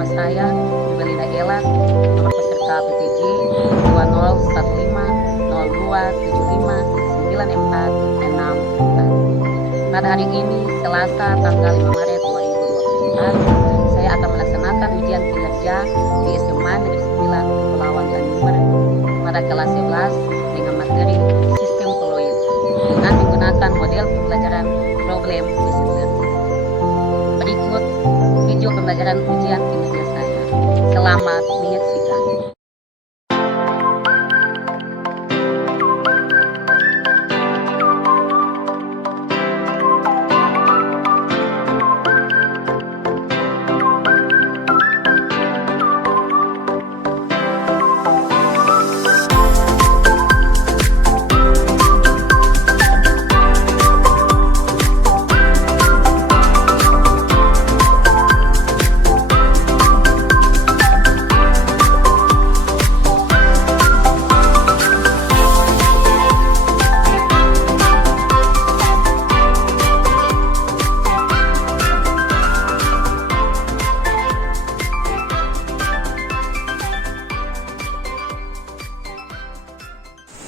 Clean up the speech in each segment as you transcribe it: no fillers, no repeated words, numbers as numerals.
Nama saya Belina Ella, nomor peserta PTG 201502759464. Pada hari ini, Selasa tanggal 5 Maret 2024, saya akan melaksanakan ujian kinerja di SMA Negeri 9 Kepulauan Tanimbar pada kelas 11 dengan materi sistem fluid dengan menggunakan model pembelajaran problem based learning. Berikut video pembelajaran ujian kinerja saya. Selamat menyaksikan.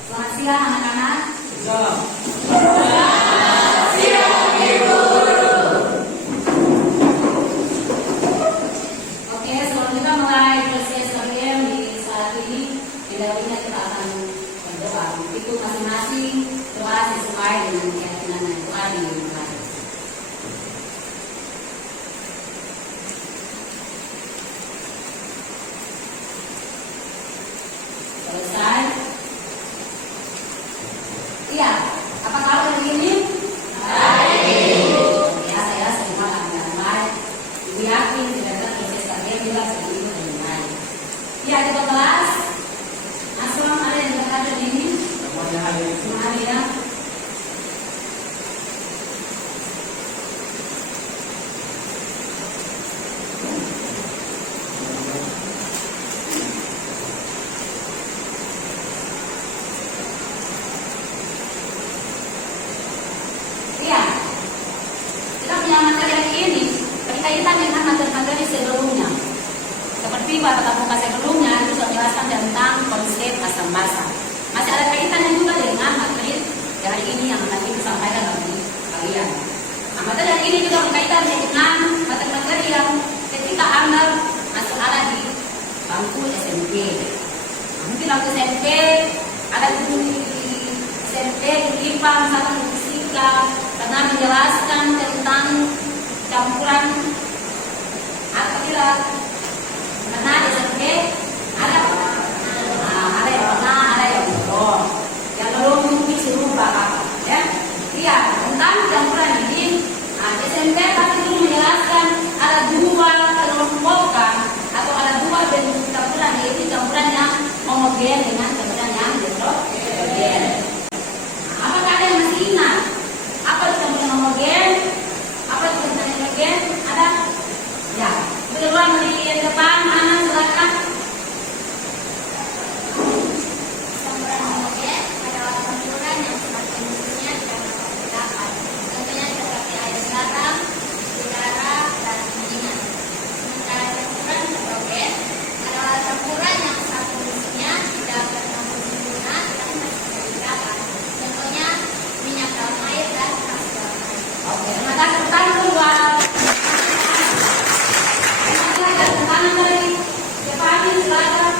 Selamat siang anak-anak. Oke, sebelum kita mulai proses KBM di saat ini, pendahulunya kita akan berdoa. Itu masing-masing doa sesuai dengan keyakinan yang telah dimulai. Selesai. Iya, apa kabar hari ini? Baik. Ya, saya semua akan baik. Ibu yakin tidak ada proses KBM juga sudah ibu dengan baik. Ya, ketua kelas. Aslam ada yang berada di sini? Semuanya hadir ya. Materi hari ini berkaitan dengan materi sebelumnya. Seperti pada tatap muka sebelumnya itu sudah menjelaskan tentang konsep asam basa. Masih ada kaitannya juga dengan materi hari ini yang nanti disampaikan bagi kalian. Nah, materi hari ini juga berkaitan dengan materi yang ketika Anda masih ada di bangku SMP. Mungkin bangku SMP ada guru di SMP di IPA misalkan di fisika pernah menjelaskan tentang campuran atau tidak pernah di SMP ada yang pernah, ada yang belum, yang belum mungkin suruh bapak ya. Iya, tentang campuran ini di SMP tapi itu menjelaskan ada dua kelompokan atau ada dua bentuk campuran, yaitu campuran yang homogen dengan campuran yang heterogen. Apakah ada yang masih ingat apa itu campuran homogen? Apa itu campuran heterogen? Ada? Ya. Duluan di depan, anak silakan. Campuran homogen adalah campuran yang sifat kondisinya tidak berbeda. Contohnya seperti air garam, udara, dan pendingan. Sementara campuran heterogen adalah campuran yang sifat kondisinya tidak bercampur sempurna tetapi masih berbeda. Contohnya minyak dalam air dan gas dalam air. Oke, terima kasih. Pertanyaan kedua. Tangan dari siapa aja silakan.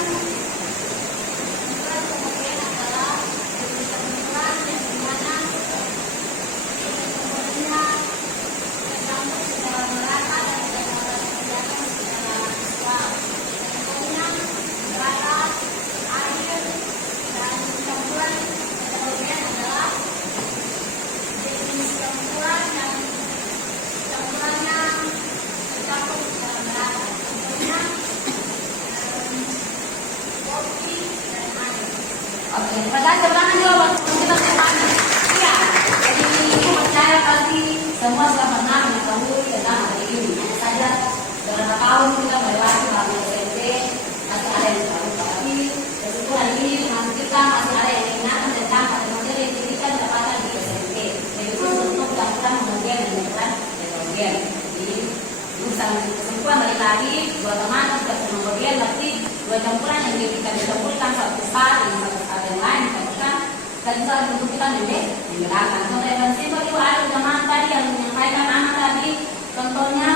Campuran homogen adalah jenis campuran yang dimana komponennya tercampur secara merata dan tidak dapat dikerjakan secara visual. Contohnya udara, air, dan campuran heterogen adalah jenis campurannya tercampur secara merata. Contohnya kopi dan air. Oke, pertanyaan pertama jawab kita bertanya. Iya, jadi ibu percaya pasti semua sudah pernah mengetahui tentang materi ini. Hanya saja beberapa tahun kita melewati bangku SMP masih ada yang tahu, tapi meskipun hari ini teman kita masih ada yang ingatan tentang materi yang kita dapatkan di SMP. Yaitu untuk campuran homogen dan campuran heterogen. Jadi jurusan kesimpulan balik lagi buat teman kita dikumpulkan satu saat dengan satu saat yang lain, kan? Dan saat untuk kita menggerakkan. Contoh yang simpel itu ada zaman tadi yang menyampaikan anak tadi, contohnya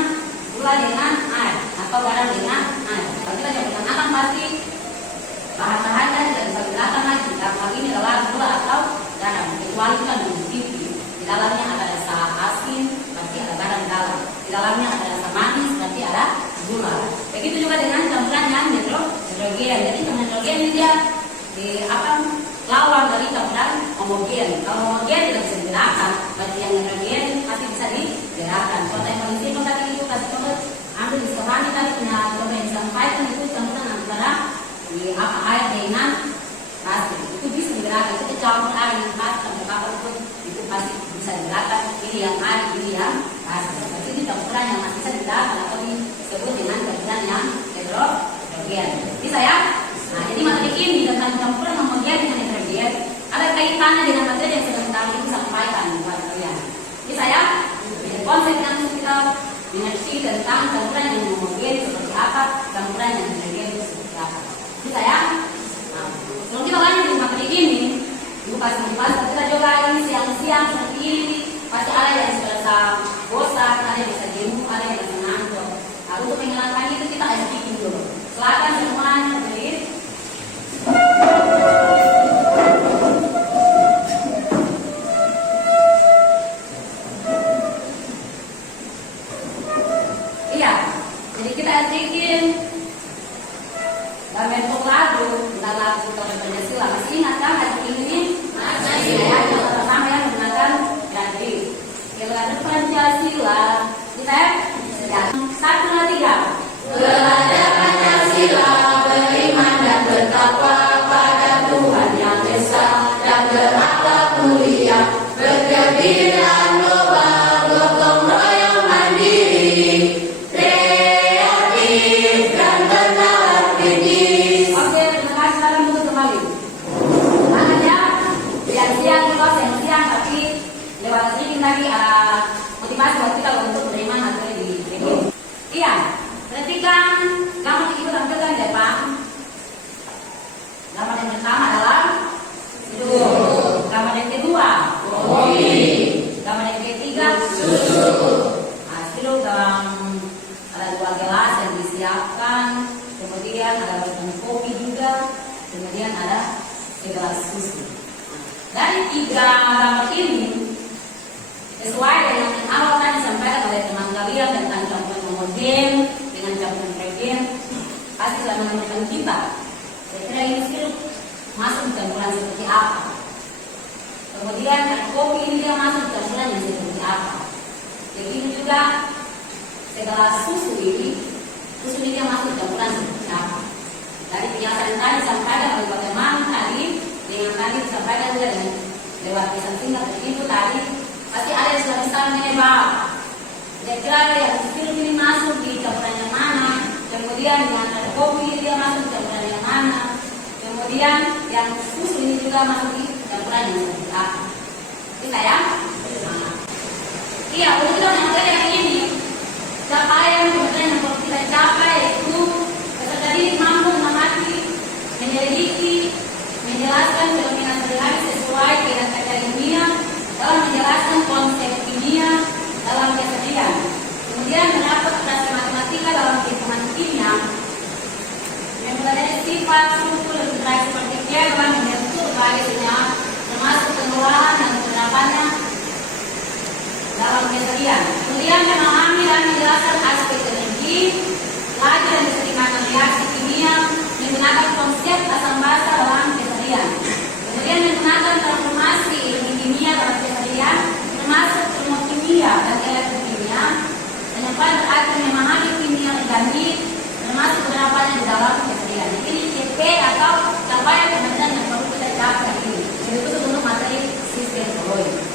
gula dengan air atau garam dengan air. Kalau kita jadikan akan pasti bahan-bahan dan tidak bisa digunakan lagi. Dalam hal ini adalah gula atau garam. Kecuali kan di dalamnya ada rasa asin, berarti ada garam di dalam. Di dalamnya ada rasa manis, berarti ada gula. Begitu juga dengan campuran yang heterogen. Jadi heterogen ini dia lawan dari campuran homogen. Kalau homogen tidak bisa digerakkan, berarti yang heterogen pasti bisa digerakkan. Contoh yang paling simpel tadi itu kasih contoh, ambil di sekolah tadi punya contoh yang disampaikan itu campuran antara air dengan pasir. Itu bisa digerakkan. Itu campur air dengan pasir campur apa itu pasti bisa digerakkan. Ini yang air, ini yang pasir. Berarti ini campuran yang masih bisa digerakkan atau disebut dengan campuran yang heterogen. Bisa ya? Nah, jadi materi ini tentang campuran homogen dengan heterogen ada kaitannya dengan materi yang sedang kami sampaikan buat kalian. Bisa ya? Jadi konsep yang kita mengerti tentang campuran yang homogen seperti apa, campuran yang heterogen seperti apa. Bisa ya? Nah, kalau kita lanjut di materi ini, ibu kasih membahas kita juga ini siang-siang seperti ini pasti ada yang serasa bosan, ada yang bisa jenuh, ada yang bisa ngantuk. Nah, untuk menghilangkan itu kita harus bikin dulu. Silakan semuanya berdiri. Iya, jadi kita bikin dalam bentuk lagu tentang lagu Pancasila. Masih ingat kan lagu ini? Masih. Ya, yang pertama yang menggunakan jadi Belanda Pancasila. Kita ya. 1, 2, 3. Belanda Pancasila beriman dan bertakwa pada Tuhan yang esa dan berakhlak mulia, berkeadilan global, gotong royong mandiri, kreatif dan bernalar kritis. Oke, terima kasih. Sekarang duduk kembali. Semangat ya. Siang-siang kita siang-siang tapi lewat sedikit lagi motivasi buat kita untuk menerima materi di ini. Iya, perhatikan gambar itu tampilkan di depan. Gambar yang pertama adalah hidup. Gambar yang kedua kopi. Gambar yang ketiga susu. Nah, itu ada 2 gelas yang disiapkan. Kemudian ada botol kopi juga. Kemudian ada segelas susu. Dari 3 gambar ini sesuai dengan yang awal tadi disampaikan oleh teman kalian tentang campuran homogen dengan campuran heterogen pasti telah menemukan kita. Kira-kira ini sirup masuk campuran seperti apa? Kemudian kopi ini dia masuk campuran yang seperti apa? Begitu juga segelas susu ini dia masuk campuran seperti apa? Dari penjelasan tadi disampaikan oleh teman tadi dengan tadi disampaikan juga dengan lewat pesan singkat itu tadi. Pasti ada yang sudah bisa menebak. Kira-kira yang sirup ini masuk di campuran yang mana? Kemudian dengan ada kopi dia masuk di campuran yang mana? Kemudian yang susu ini juga masuk di campuran yang seperti apa? Bisa ya? Iya, untuk kita mengenai yang ini, capaian kemudian yang perlu kita capai itu peserta didik mampu mengamati, menyelidiki, menjelaskan fenomena sehari-hari sesuai dengan kaedah ilmiah dalam menjelaskan konsep kimia dalam keseharian. Kemudian mendapat operasi matematika dalam perhitungan kimia, mempelajari sifat, struktur, dan interaksi partikel dalam membentuk barisnya, termasuk pengolahan dan penerapannya dalam keseharian. Kemudian memahami dan menjelaskan aspek energi, belajar dan menceritakan reaksi kimia menggunakan konsep asam basa dalam keseharian. Kemudian menggunakan transformasi ilmu kimia dalam keseharian, termasuk termokimia dan elektrokimia, dan yang paling terakhir memahami kimia organik, termasuk penerapannya di dalam keseharian. Ini CP atau capaian kebenaran yang perlu kita capai ini. Jadi itu untuk materi sistem ekologi.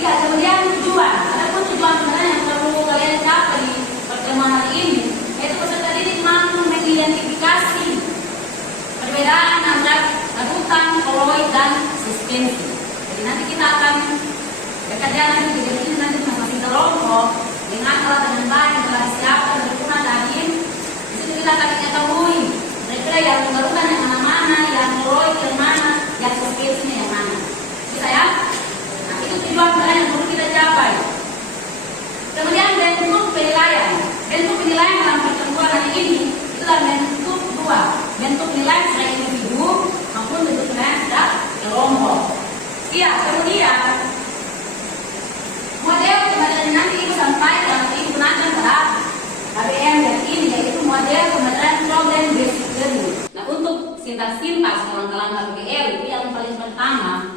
Ya, kemudian tujuan. Adapun tujuan sebenarnya yang perlu kalian capai di pertemuan hari ini, yaitu peserta didik mampu mengidentifikasi perbedaan antara larutan, koloid, dan suspensi. Jadi nanti kita akan bekerja nanti di sini nanti masing-masing kelompok dengan alat dan bahan yang telah disiapkan oleh Tuhan tadi. Di situ kita akan mengetahui nilai dalam pertemuan hari ini itu dalam bentuk dua, bentuk nilai secara individu maupun bentuk nilai secara kelompok. Iya, kemudian model pembelajaran yang nanti ibu sampaikan, ibu gunakan pada KBM dan ini yaitu model pembelajaran problem based learning. Nah, untuk sintaks langkah-langkah KBM itu yang paling pertama,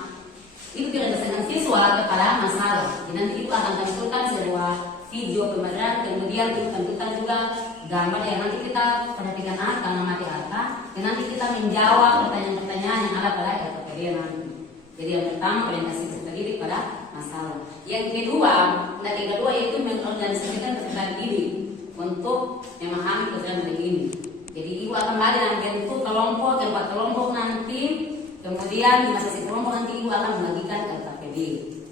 ibu tidak bisa dengan siswa kepada masalah. Jadi nanti ibu akan tampilkan sebuah video pembelajaran, kemudian ibu tampilkan juga gambar yang nanti kita perhatikan karena mati kata, dan nanti kita menjawab pertanyaan-pertanyaan yang ada pada LKPD nanti. Jadi yang pertama orientasi peserta didik pada masalah. Yang kedua yaitu mengorganisasikan peserta didik untuk memahami pelajaran ini. Jadi ibu akan bagi dalam bentuk kelompok, kelompok nanti, kemudian di masing-masing kelompok nanti ibu akan membagikan LKPD.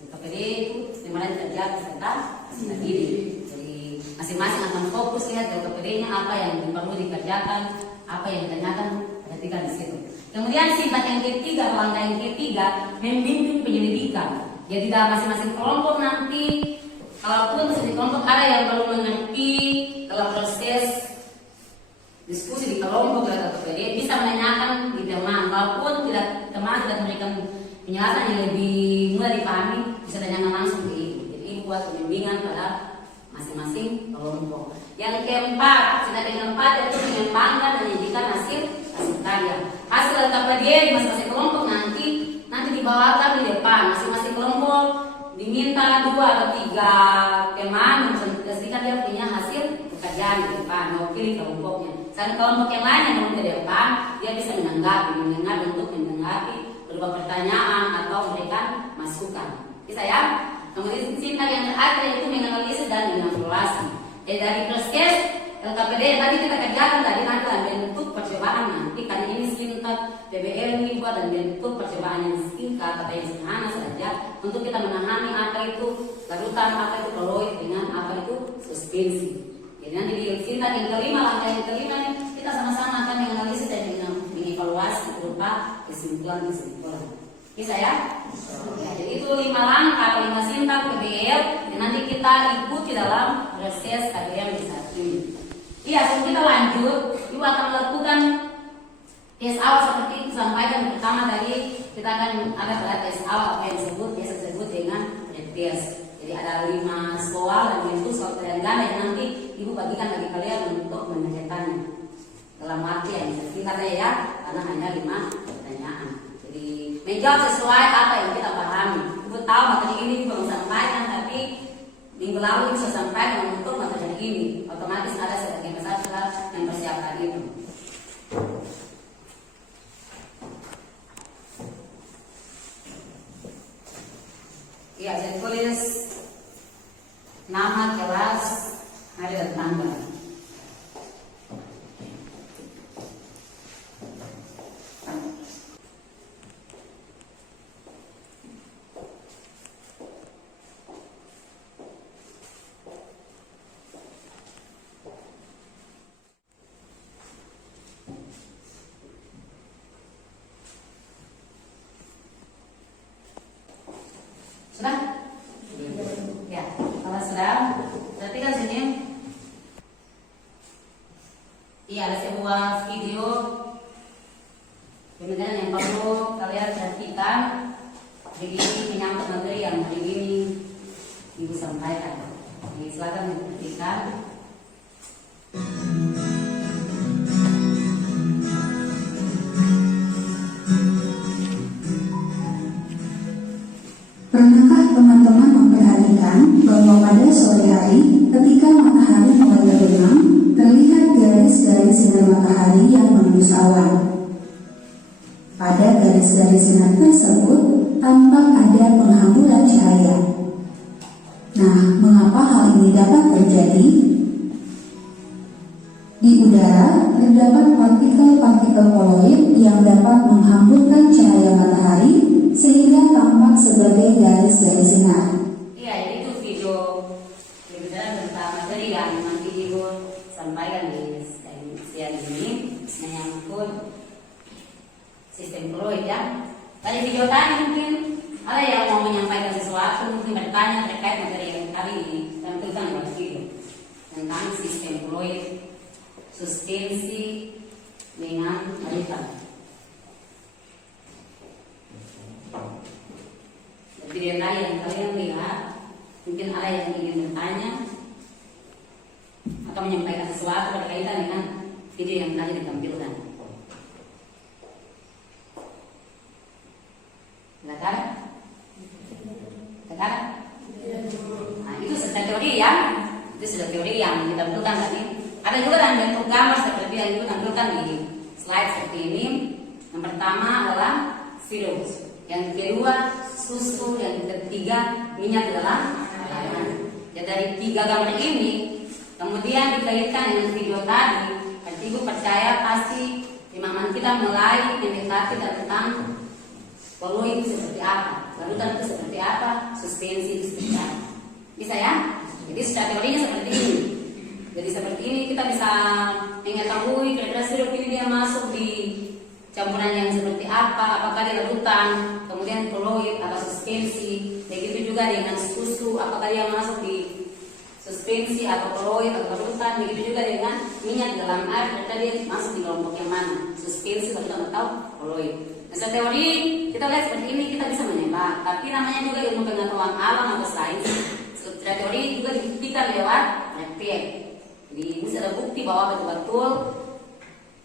LKPD itu dimana kerja peserta didik. Jadi masing-masing akan fokus lihat LKPD-nya apa yang perlu dikerjakan, apa yang ditanyakan, perhatikan di situ. Kemudian sifat yang ketiga, langkah yang ketiga, membimbing penyelidikan. Jadi dalam masing-masing kelompok nanti, kalaupun di kelompok ada yang belum mengerti dalam proses diskusi di kelompok atau LKPD, bisa menanyakan di teman. Kalaupun teman tidak memberikan penjelasan yang lebih mudah dipahami, bisa tanyakan langsung ke ibu. Jadi ibu buat pembimbingan pada masing-masing kelompok. Yang keempat, sifat yang keempat yaitu mengembangkan dan menyajikan hasil karya. Hasil LKPD di masing-masing kelompok nanti dibawakan di depan. Masing-masing kelompok diminta 2 atau 3 teman memastikan dia punya hasil pekerjaan di depan, mewakili kelompoknya. Sekarang kelompok yang lain yang mau ke depan, dia bisa mendengar untuk menanggapi berupa pertanyaan atau memberikan masukan. Bisa ya? Kemudian singkat yang terakhir yaitu menganalisis dan mengevaluasi. Jadi dari proses LKPD tadi kita kerjakan tadi nanti dalam bentuk percobaan nanti kan ini singkat PBL ini buat dan bentuk percobaan yang singkat atau yang sederhana saja untuk kita memahami apa itu larutan, apa itu koloid dengan apa itu suspensi. Jadi nanti di singkat yang kelima, langkah yang kelima kita sama-sama akan menganalisis dan mengevaluasi berupa kesimpulan. Bisa ya? Ya, jadi itu 5 langkah, 5 singkat PBL dan nanti kita ikuti dalam proses KBM di saat ini. Iya, sebelum kita lanjut, ibu akan melakukan tes awal seperti itu sampaikan pertama tadi kita akan ada pada tes awal apa yang biasa disebut dengan pretest. Jadi ada 5 soal dan itu soal pilihan ganda yang nanti ibu bagikan bagi kalian untuk mengerjakannya dalam arti yang singkat ya, karena hanya 5 pertanyaan. Jadi menjawab sesuai apa yang kita pahami. Ibu tahu materi ini belum sampaikan, tapi minggu lalu ibu sudah sampaikan untuk materi ini. Otomatis ada sebagian besar sudah yang persiapkan itu. Ya, saya tulis nama, kelas, hari dan tanggal. Sudah? Ya, kalau sudah, perhatikan sini. Iya, ada sebuah video pembelajaran yang perlu kalian perhatikan. Jadi menyangkut materi yang hari ini ibu sampaikan. Jadi silakan diperhatikan. Pernahkah teman-teman memperhatikan bahwa pada sore hari ketika matahari mulai terbenam, terlihat garis-garis sinar matahari yang menembus awan? Pada garis-garis sinar tersebut tampak ada penghamburan cahaya. Nah, mengapa hal ini dapat terjadi? Di udara terdapat partikel-partikel koloid yang dapat menghamburkan cahaya matahari sehingga tampak sebagai garis-garis sinar. Iya, jadi itu video pembelajaran tentang materi yang nanti ibu sampaikan di siang ini menyangkut sistem koloid ya. Tadi video tadi mungkin ada yang mau menyampaikan sesuatu, mungkin bertanya terkait materi yang kali ini tampilkan di video. Dan tentang sistem fluid, suspensi dengan aliran. Video tadi yang kalian lihat, mungkin ada yang ingin bertanya atau menyampaikan sesuatu berkaitan dengan video yang tadi ditampilkan. Silakan. Silakan. Nah, itu sudah teori yang ditampilkan tadi. Ada juga dalam bentuk gambar seperti yang ditampilkan di slide seperti ini. Yang pertama adalah sirup, yang kedua susu, yang ketiga minyak dalam air. Jadi dari 3 gambar ini kemudian dikaitkan dengan video tadi, berarti ibu percaya pasti pemahaman kita mulai mendekati tentang fluid itu seperti apa, larutan itu seperti apa, suspensi itu seperti apa. Bisa ya? Jadi secara teorinya seperti ini. Jadi seperti ini kita bisa mengetahui kira-kira sirup ini dia masuk di campuran yang seperti apa, apakah dia larutan, kemudian fluid atau suspensi. Begitu juga dengan susu, apakah dia masuk di suspensi atau fluid atau larutan. Begitu juga dengan minyak dalam air, berarti dia masuk di kelompok yang mana, suspensi atau fluid. Nah, secara teori kita lihat seperti ini kita bisa menebak, tapi namanya juga ilmu pengetahuan alam atau sains. Secara teori juga dibuktikan lewat praktek. Jadi bisa ada bukti bahwa betul-betul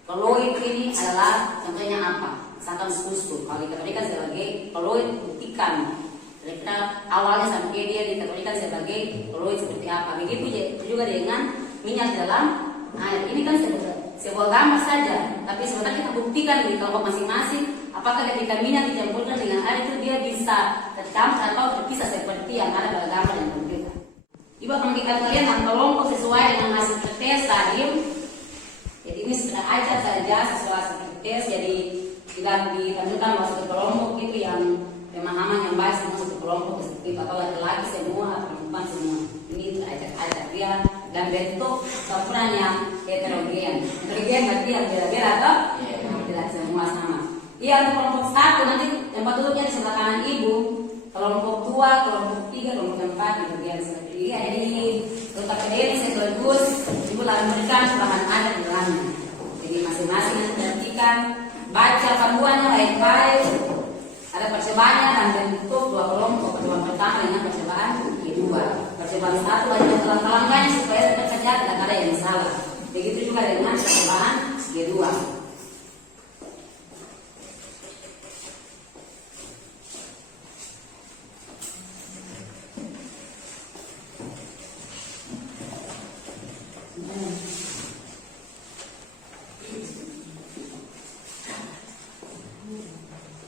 fluid ini adalah contohnya apa? Misalkan susu, kalau dikategorikan sebagai fluid, buktikan. Kira-kira awalnya sampai dia dikategorikan sebagai fluid seperti apa? Begitu juga dengan minyak dalam air. Ini kan sebuah gambar saja, tapi sebenarnya kita buktikan di kelompok masing-masing. Apakah ketika minyak dicampurkan dengan air itu dia bisa tercampur atau terpisah seperti yang ada pada gambar yang tampilkan. Ibu akan memberikan kalian dalam kelompok sesuai dengan hasil tes tadi. Jadi ini sudah aja saja sesuai hasil tes. Jadi tidak ditampilkan bahwa satu kelompok itu yang pemahaman yang baik semua satu kelompok seperti itu, atau laki-laki semua atau perempuan semua. Ini ajak-ajak dia dan bentuk campuran yang heterogen. Heterogen berarti yang beda-beda atau tidak semua sama. Iya, untuk kelompok 1 nanti tempat duduknya di sebelah kanan ibu. Kelompok 2, kelompok 3, kelompok 4 di bagian seperti ini. Jadi letak berdiri sekaligus ibu lalu memberikan bahan adat di dalamnya. Jadi masing-masing nanti perhatikan, baca panduannya baik-baik. Ada percobaannya dan bentuk 2 kelompok. Percobaan pertama dengan percobaan kedua. Percobaan 1 banyak langkah-langkahnya supaya tidak kerja tidak ada yang salah. Begitu juga dengan percobaan kedua.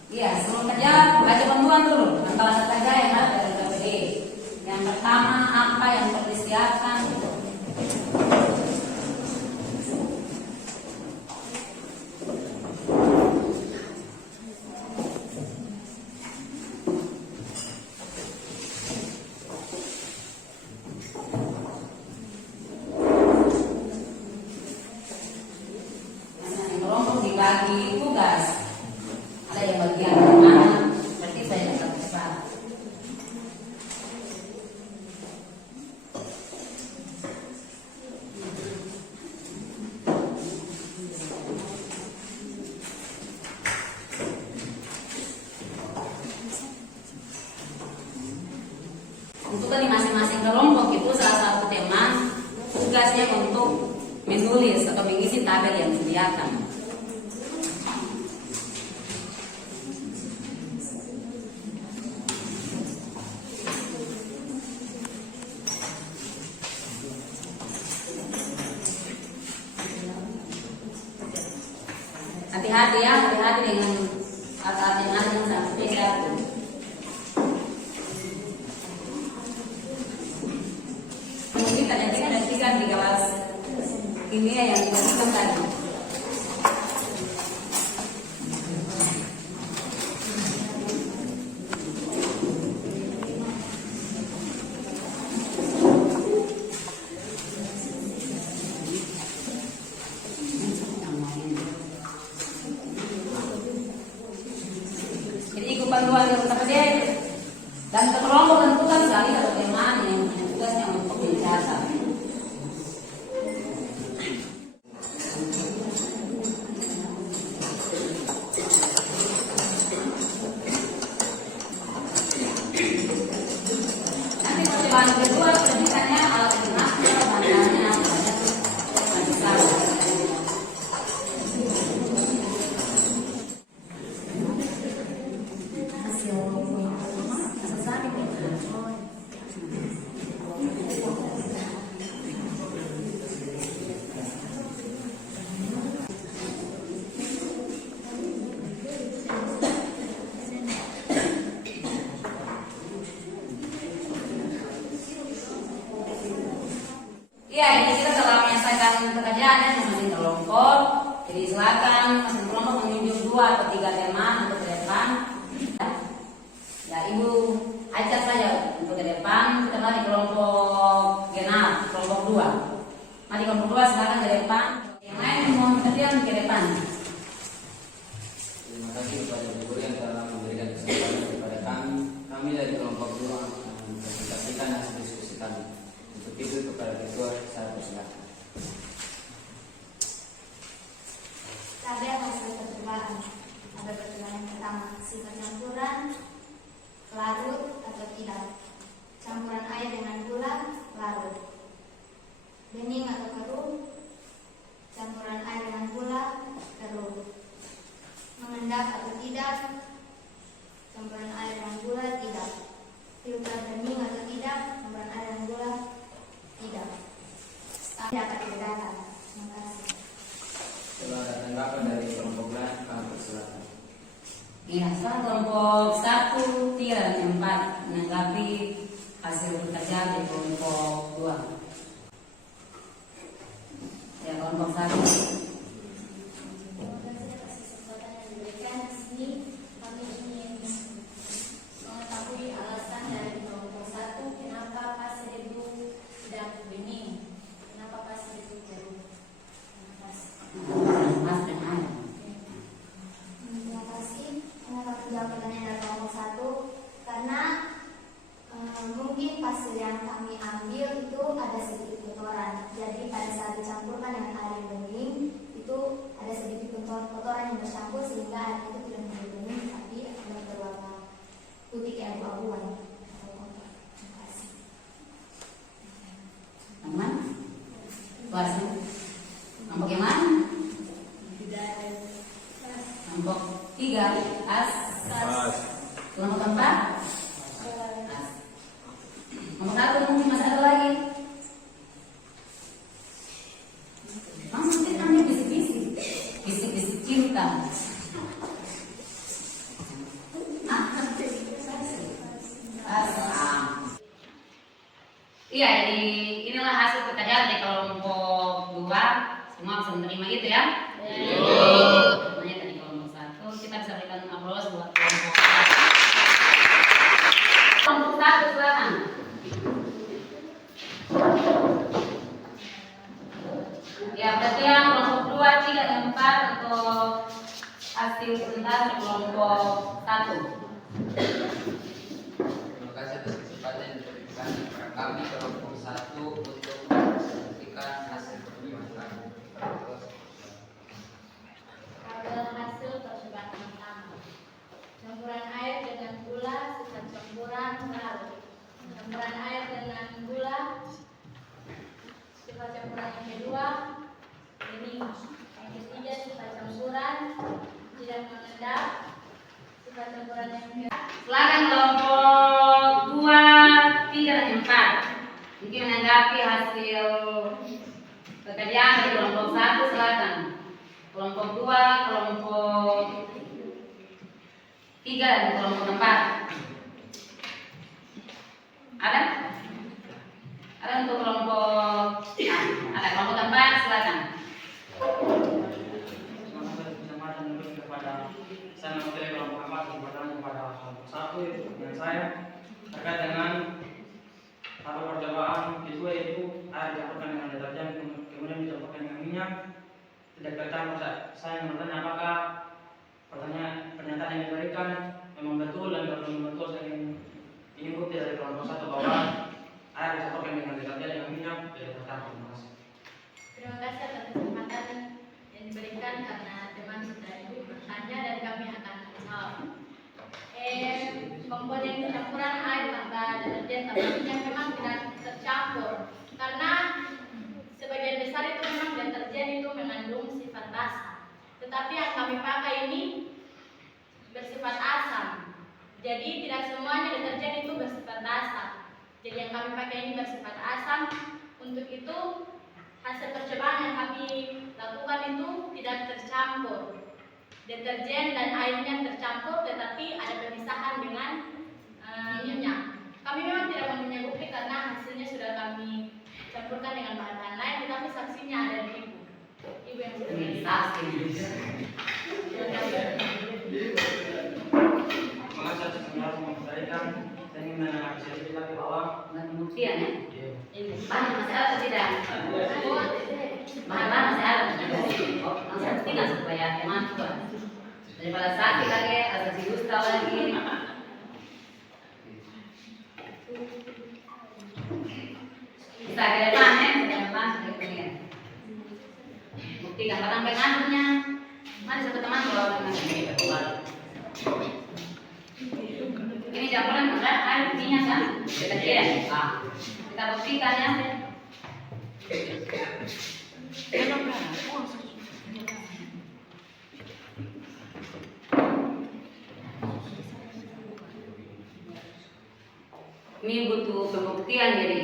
Iya, sebelum kerja baca panduan dulu. Antara saja yang ada dari KPD. Yang pertama, apa yang perlu disiapkan? Kelompok dibagi tugas. Ada yang bagian mana? Berarti saya akan cepat. Untuk di masing-masing kelompok itu salah satu teman tugasnya untuk menulis atau mengisi tabel yang disediakan. Hati-hati ya, hati-hati dengan saat-saat yang ada yang sangat spesial. Mungkin terjadi ada 3 di kelas kimia yang dibutuhkan tadi. Panduan yang terkait dan kelompok tentukan sekali atau teman yang tugasnya untuk mencatat. pekerjaannya masing kelompok. Jadi silakan masing kelompok menunjuk 2 atau 3 teman untuk ke depan. Ya, Ibu ajak saja untuk ke depan. Kita mari kelompok genap, kelompok 2. Mari kelompok 2 silakan ke depan. Yang lain mohon perhatian ke depan. Terima kasih kepada Ibu Guru yang telah memberikan kesempatan kepada kami. Kami dari kelompok 2 akan mempresentasikan hasil diskusi kami. Untuk itu kepada Ketua saya persilakan. Ada hasil percobaan. Ada percobaan yang pertama, sifat campuran, larut atau tidak. Campuran air dengan gula, larut. Bening atau keruh, campuran air dengan gula, keruh. Mengendap atau tidak, campuran air dengan gula, tidak. Filter bening atau tidak, campuran air dengan gula, tidak. Dapat dibedakan. Terima kasih. Setelah ada tanggapan dari kelompok lain, kami persilakan. Ya, sekarang kelompok 1, 3, dan 4 menanggapi hasil pekerjaan di kelompok 2. Ya, kelompok 1. Terima kasih atas kesempatan yang diberikan di sini. Kami ingin mengetahui alasan dari kelompok 1 kenapa pasir itu tidak bening, kenapa pasir itu keruh. Terima kasih. Mas dan Air. Terima kasih. Kenapa menjawab pertanyaan dari kelompok 1? Karena mungkin pasir yang kami ambil itu ada sedikit kotoran. Jadi pada saat dicampurkan dengan air yang bening itu ada sedikit kotoran yang bercampur sehingga air itu tidak menjadi bening tapi akan berwarna putih keabu-abuan. Terima kasih. Aman? Suaranya? Kelompok yang mana? Kelompok 3, As. Kelompok 4, As. Kelompok 1 mungkin masih ada lagi. Mungkin kami bisik-bisik, bisik-bisik cinta. Iya, jadi inilah hasil pekerjaan di kelompok 2. Semua bisa menerima itu ya? Namanya tadi kelompok 1. Kita bisa berikan aplaus buat kelompok 1. Kelompok 1 silakan. Ya, berarti yang kelompok 2, 3, dan 4 untuk hasil presentasi kelompok 1. Terima kasih atas kesempatan yang diberikan kepada kami kelompok 1 untuk mempresentasikan hasil percobaan kami. Tabel hasil percobaan pertama. Campuran air dengan gula, sifat campuran larut. Campuran air dengan gula, sifat campuran yang kedua bening. Yang ketiga sifat campuran tidak mengendap. Sifat campuran yang ketiga Silakan kelompok 2, 3, dan 4. Mungkin menanggapi hasil pekerjaan dari kelompok 1 silakan. Kelompok 2, kelompok 3, dan kelompok 4. Ada? Ada untuk kelompok ada kelompok 4 silakan. Kesempatan kepada saya mewakili kelompok 4 kesempatan kepada kelompok 1 itu dengan saya terkait dengan tahap percobaan kedua itu air dicampurkan dengan deterjen kemudian dicampurkan dengan minyak tidak tercampur. Saya bertanya apakah pernyataan yang diberikan memang betul, dan kalau memang betul saya ingin bukti dari kelompok 1 bahwa air dicampurkan dengan deterjen dengan minyak tidak tercampur. Terima kasih. Terima kasih atas kesempatan yang diberikan karena teman sudah ibu bertanya dan kami akan menjawab. Komponen campuran air tambah deterjen tambah minyak memang tidak tercampur karena sebagian besar itu memang deterjen itu mengandung sifat basa. Tetapi yang kami pakai ini bersifat asam. Jadi tidak semuanya deterjen itu bersifat basa. Jadi yang kami pakai ini bersifat asam. Untuk itu hasil percobaan yang kami lakukan itu tidak tercampur. Deterjen dan airnya tercampur, tetapi ada pemisahan dengan minyak. Kami memang tidak mempunyai bukti karena hasilnya sudah kami campurkan dengan bahan-bahan lain, tetapi saksinya ada di ibu. Ibu yang Ini saksi. Maka saya harus memberikan saya ingin menanggapi sedikit lagi bahwa Pembuktian ya. ini. Bahan masih ada atau tidak? Bahan masih ada. Oh, langsung buktikan supaya teman tua. Daripada saksi lagi, asasi dusta lagi. Bisa ke depan ya, ke depan seperti ini. Buktikan batang pengaruhnya. Mari satu teman bawa dengan ini keluar. Ini campuran berat air minyak kan? Deterjen. Kita buktikan ya. Ini butuh pembuktian jadi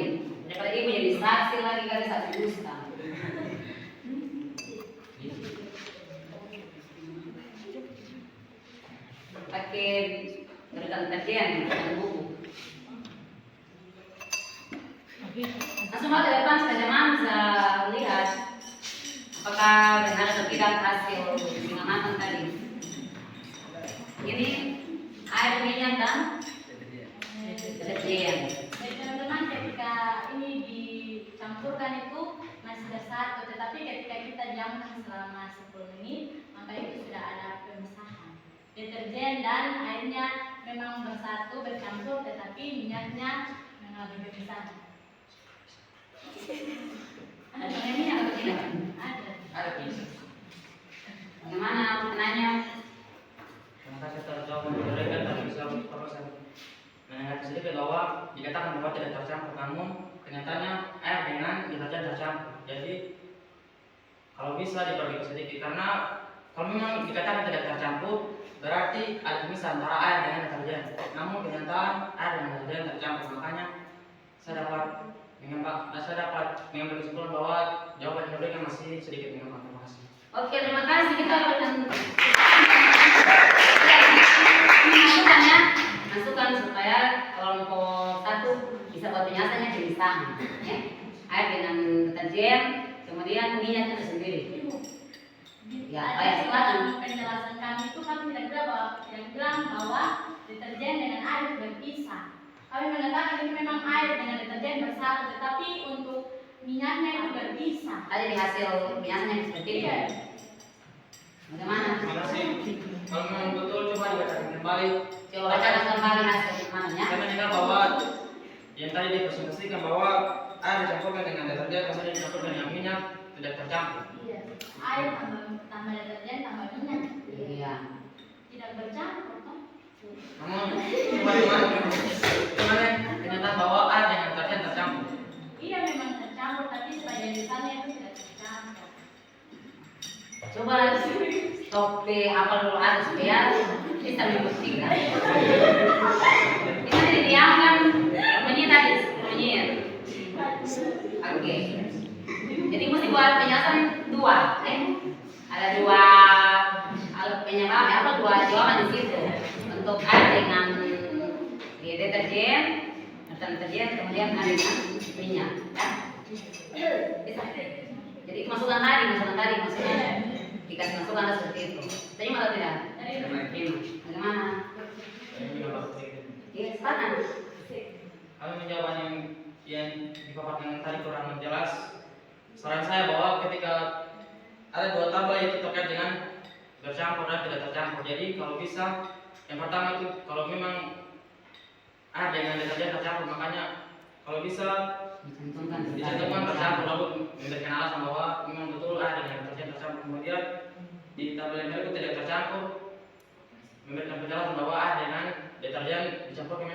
daripada ibu jadi saksi lagi kali saksi dusta. Pakai deterjen dan buku. Langsung mau ke depan supaya teman bisa lihat apakah benar atau tidak hasil pengamatan tadi. Ini air minyak dan deterjen. Jadi teman-teman ketika ini dicampurkan itu masih bersatu, tetapi ketika kita diamkan selama 10 menit maka itu sudah ada pemisahan. Deterjen dan airnya memang bersatu bercampur, tetapi minyaknya mengalami pemisahan. Ada minyak atau tidak? Ada. ada bisa. Bagaimana penanya? Maka saya terjawab memberikan tapi bisa kalau saya menanggapi sedikit bahwa dikatakan bahwa tidak tercampur, namun kenyataannya air dengan deterjen tercampur. Jadi kalau bisa diperbaiki sedikit karena kalau memang dikatakan tidak tercampur berarti ada misal antara air dengan deterjen. Namun kenyataan air dengan deterjen tercampur, makanya saya dapat mengambil kesimpulan bahwa jawaban yang diberikan masih sedikit mengambang. Terima kasih. Oke, terima kasih. Kita akan masukkan ya, masukkan supaya kelompok 1 bisa buat penjelasannya pemisahan. Ya. Air dengan deterjen, kemudian minyaknya tersendiri. Ya, baik, silakan. Penjelasan kami itu kami tidak bilang bahwa deterjen dengan air berpisah. Kami mengatakan ini memang air dengan deterjen bersatu, tetapi untuk minyaknya itu berpisah. Tadi di hasil penjelasannya seperti itu. Iya. Bagaimana? Terima kasih. Kalau memang betul coba dibacakan kembali. Coba bacakan kembali hasil penjelasannya. Saya mendengar bahwa yang tadi dipresentasikan bahwa air dicampurkan dengan deterjen kemudian dicampurkan dengan minyak tidak tercampur. Iya. Air tambah deterjen tambah minyak. Iya. Tidak bercampur, toh? Namun bagaimana kenyataan bahwa air dengan deterjen tercampur? Iya memang tercampur, tapi sebagian besarnya itu tidak tercampur. Coba stop apa dulu ada supaya bisa membuktikan. Ini tadi diamkan bunyi tadi bunyi. Oke. Jadi mesti buat penjelasan 2, ada 2 alat penyebab apa 2 jawaban di situ untuk air dengan deterjen, kemudian air dengan minyak. Ya. Bisa. Jadi masukkan tadi dikasih masukan seperti itu. Terima atau tidak? Terima. Bagaimana? Iya, silakan. Kami menjawab yang dipaparkan tadi kurang jelas. Saran saya bahwa ketika ada 2 tabel itu terkait dengan bercampur dan tidak tercampur. Jadi kalau bisa, yang pertama itu kalau memang air dengan deterjen tercampur, makanya kalau bisa dicantumkan tercampur lalu memberikan alasan bahwa memang betul air dengan deterjen tercampur. Kemudian di tabel yang berikut tidak tercampur, memberikan penjelasan bahwa air dengan deterjen dicampurkan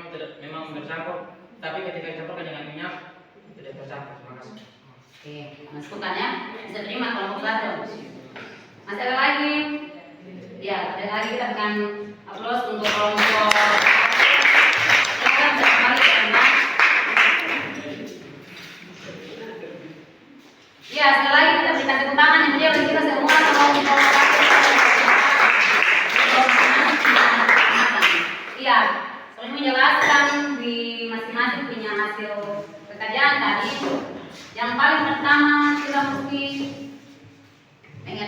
memang bercampur, tapi ketika dicampurkan dengan minyak tidak tercampur. Terima kasih. Oke, masukkan ya. Bisa terima kelompok 1. Masih ada lagi? Ya, ada lagi kita akan upload untuk kelompok. Kita bisa kembali ke anda. Ya, sekali lagi kita berikan tepuk tangan yang meriah bagi kita semua kelompok. Iya, saya menjelaskan di masing-masing punya hasil pekerjaan tadi. Yang paling pertama kita mesti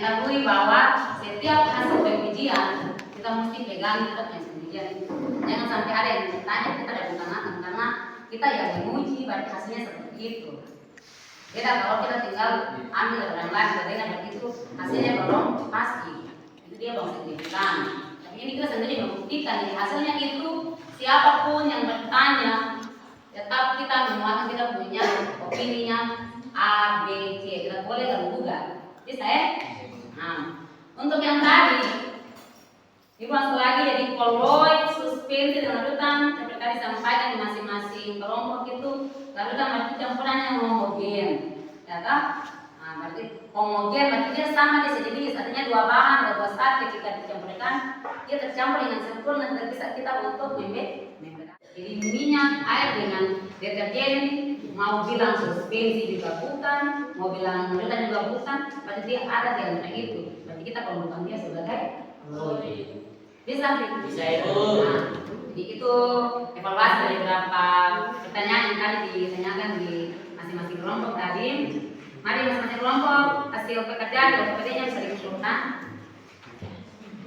mengetahui bahwa setiap hasil pengujian kita mesti pegang kita punya pengujian itu. Jangan sampai ada yang bertanya kita tidak menggunakan karena kita yang menguji berarti hasilnya seperti itu. Beda kalau kita tinggal ambil orang lain dengan begitu hasilnya belum pasti, itu dia belum signifikan. Tapi ini kita sendiri membuktikan jadi hasilnya itu siapapun yang bertanya tetap kita menguatkan kita punya opininya A, B, C. Kita boleh tergugat. Bisa ya? Nah, untuk yang tadi Ibu langsung lagi jadi koloid, suspensi, dan larutan seperti tadi disampaikan di masing-masing kelompok itu larutan berarti campurannya homogen, ya kan? Nah, berarti homogen berarti dia sama dia sejenis, artinya dua bahan ada dua zat ketika dicampurkan dia tercampur dengan sempurna dan bisa kita untuk membedakan. Jadi minyak air dengan deterjen mau bilang suspensi juga bukan, mau bilang larutan juga bukan, berarti dia ada di antara itu. Berarti kita perlukan dia sebagai koloid. Bisa itu. Nah, jadi itu evaluasi dari beberapa pertanyaan yang tadi ditanyakan di masing-masing kelompok tadi. Mari masing-masing kelompok hasil pekerjaan dan OPD-nya bisa dikumpulkan.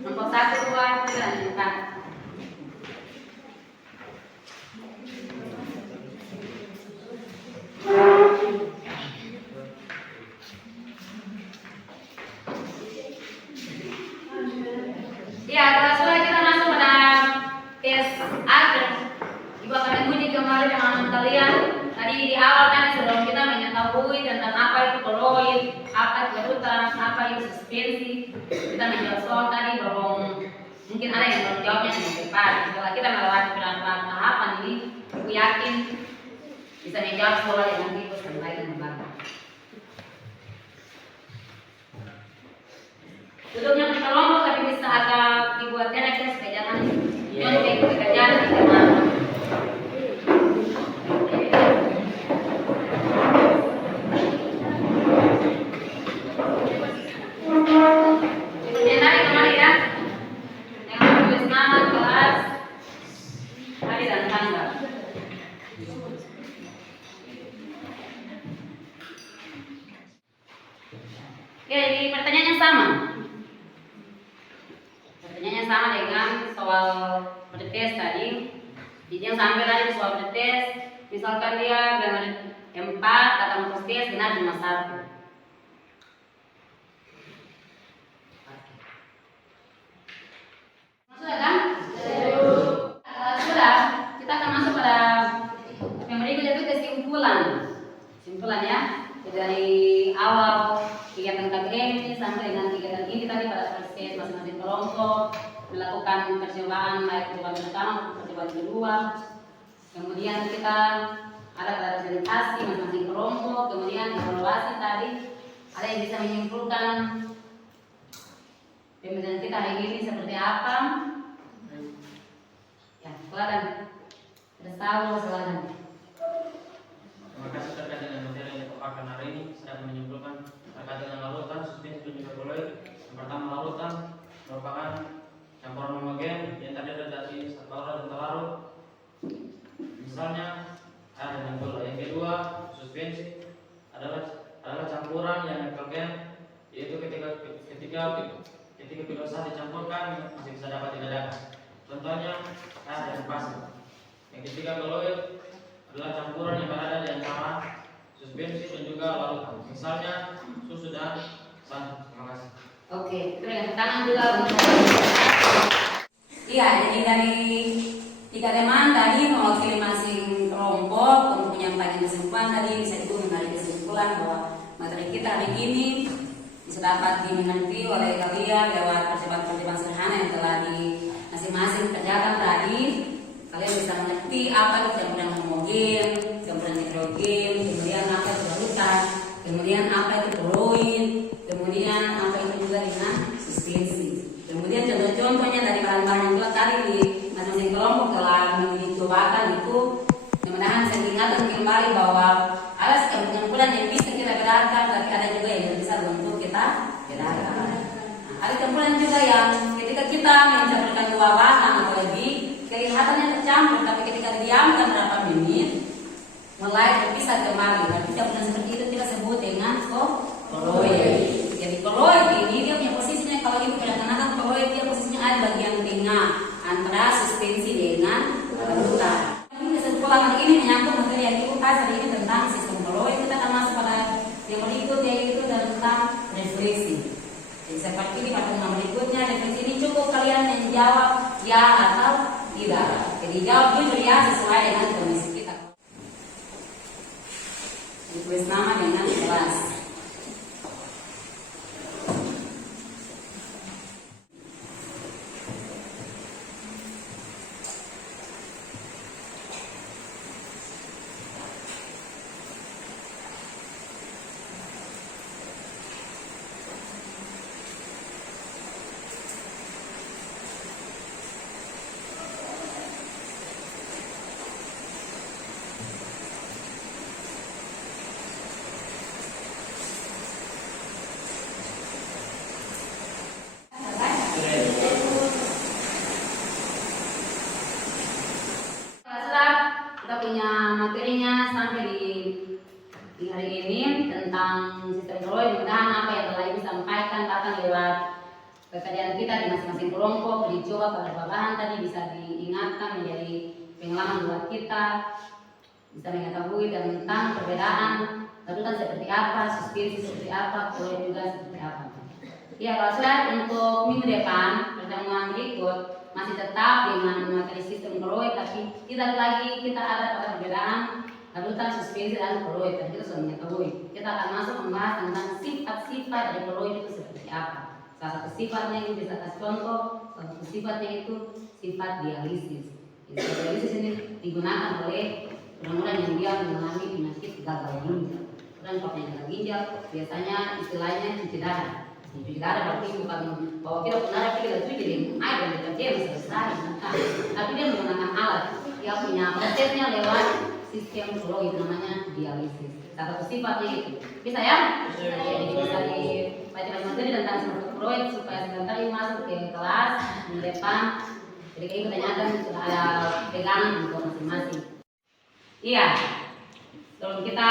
Kelompok 1, 2, 3 dan 4. Ya, setelah kita masuk pada tes akhir, Ibu akan menguji kembali dengan kalian. Tadi di awal kan sebelum kita mengetahui tentang apa itu koloid, apa itu larutan, apa itu suspensi, kita menjawab soal tadi belum mungkin ada yang belum jawabnya dengan tepat. Setelah kita melewati beberapa tahapan ini, Ibu yakin bisa menjawab soal yang nanti Ibu sampaikan kembali. Duduknya di kelompok tapi bisa agak dibuat enak supaya jangan nyontek pekerjaan di teman. Kemudian tadi kembali ya, jangan tulis nama, kelas, hari dan tanggal. Oke, di pertanyaan yang sama. Pertanyaannya sama dengan soal pretest tadi. Jadi yang sampai tadi soal pretest, misalkan dia dengan 4 kata pretest benar cuma 1. Sudah kan? Sudah. Kita akan masuk pada yang berikut yaitu kesimpulan. Kesimpulan ya. Jadi dari awal kegiatan KBM ini sampai dengan kegiatan ini tadi pada proses masing-masing kelompok melakukan percobaan baik percobaan pertama maupun percobaan kedua. Kemudian kita ada presentasi masing-masing kelompok, kemudian evaluasi tadi. Ada yang bisa menyimpulkan pembelajaran kita hari ini seperti apa? Ya, silakan. Bersama silakan. Terima kasih terkait dengan materi yang dipaparkan hari ini. Saya akan menyimpulkan terkait dengan larutan, suspensi dan juga koloid. Yang pertama, larutan merupakan campuran homogen yang terdiri dari zat larut dan larut. Misalnya air dengan gula. Yang kedua, suspensi adalah campuran yang heterogen, yaitu ketika kedua zat dicampurkan masih bisa dapat dibedakan. Contohnya air dan pasir. Yang ketiga, koloid adalah campuran yang berada di antara suspensi dan juga larutan. Misalnya susu dan santan. Terima kasih. Oke, berikan tangan juga untuk. Iya, jadi dari 3 teman tadi mewakili masing kelompok untuk menyampaikan kesimpulan tadi bisa dihubungi dari kesimpulan bahwa materi kita hari ini bisa dapat dimengerti oleh kalian lewat percobaan-percobaan sederhana yang telah di masing-masing kerjakan tadi. Kalian bisa mengerti apa itu campuran homogen, campuran heterogen, kemudian apa itu larutan, kemudian apa itu koloid, kemudian apa itu juga dengan suspensi. Kemudian contoh-contohnya dari bahan-bahan juga tadi di masing-masing kelompok telah dicobakan itu. Mudah-mudahan saya ingatkan kembali bahwa ada campuran yang bisa kita bedakan, tapi ada juga yang tidak bisa untuk kita bedakan. Ada campuran juga yang ketika kita mencampurkan 2 bahan atau lebih kelihatannya tercampur, tapi ketika didiamkan berapa menit mulai terpisah kembali. Berarti campuran seperti itu kita sebut dengan koloid. Jadi koloid ini dia seperti di pertemuan berikutnya. Dan di sini cukup kalian menjawab ya atau tidak. Jadi jawab jujur ya sesuai dengan kondisi kita. Tulis nama dengan kelas. Kita punya materinya sampai di hari ini tentang sistem Roy. Mudah-mudahan apa yang telah Ibu sampaikan bahkan lewat pekerjaan kita di masing-masing kelompok dicoba pada bahan tadi bisa diingatkan menjadi pengalaman buat kita, bisa mengetahui tentang perbedaan larutan seperti apa, suspensi seperti apa, Roy juga seperti apa. Ya, kalau sudah untuk minggu depan pertemuan berikut masih tetap dengan materi sistem Roy, tapi tidak lagi kita ada pada perbedaan larutan, suspensi dan Roy. Dan kita sudah mengetahui. Kita akan masuk membahas tentang sifat-sifat dari Roy itu seperti apa. Salah satu sifatnya ini bisa kasih contoh. Salah satu sifatnya itu sifat dialisis. Jadi dialisis ini digunakan oleh orang-orang yang dia mengalami penyakit gagal ginjal. Dan kalau gagal ginjal biasanya istilahnya cuci darah. Cuci darah berarti bukan bahwa kita benar kita cuci dengan air dan deterjen selesai, tapi dia menggunakan alat. Dia punya prosesnya lewat sistem Roy itu namanya dialisis. Salah satu sifatnya itu. Bisa ya? Jadi bisa dibaca materi tentang sistem Roy supaya sebentar masuk ke kelas di depan. Jadi kita tanyakan sudah ada pegangan untuk masing-masing. Iya. Sebelum kita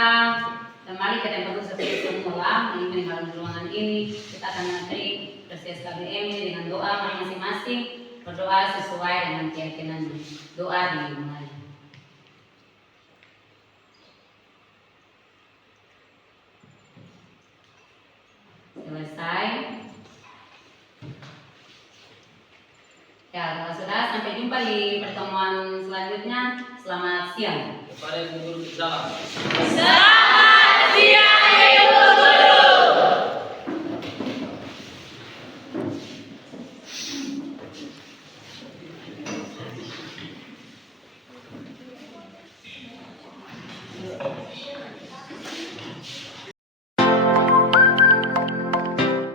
kembali ke tempat seperti semula, meninggalkan ruangan ini, kita akan mengakhiri proses KBM ini dengan doa masing-masing, berdoa sesuai dengan keyakinannya. Doa dimulai. Selesai. Ya, kalau sudah sampai jumpa di pertemuan selanjutnya. Selamat siang. Kepada guru salam. Salam.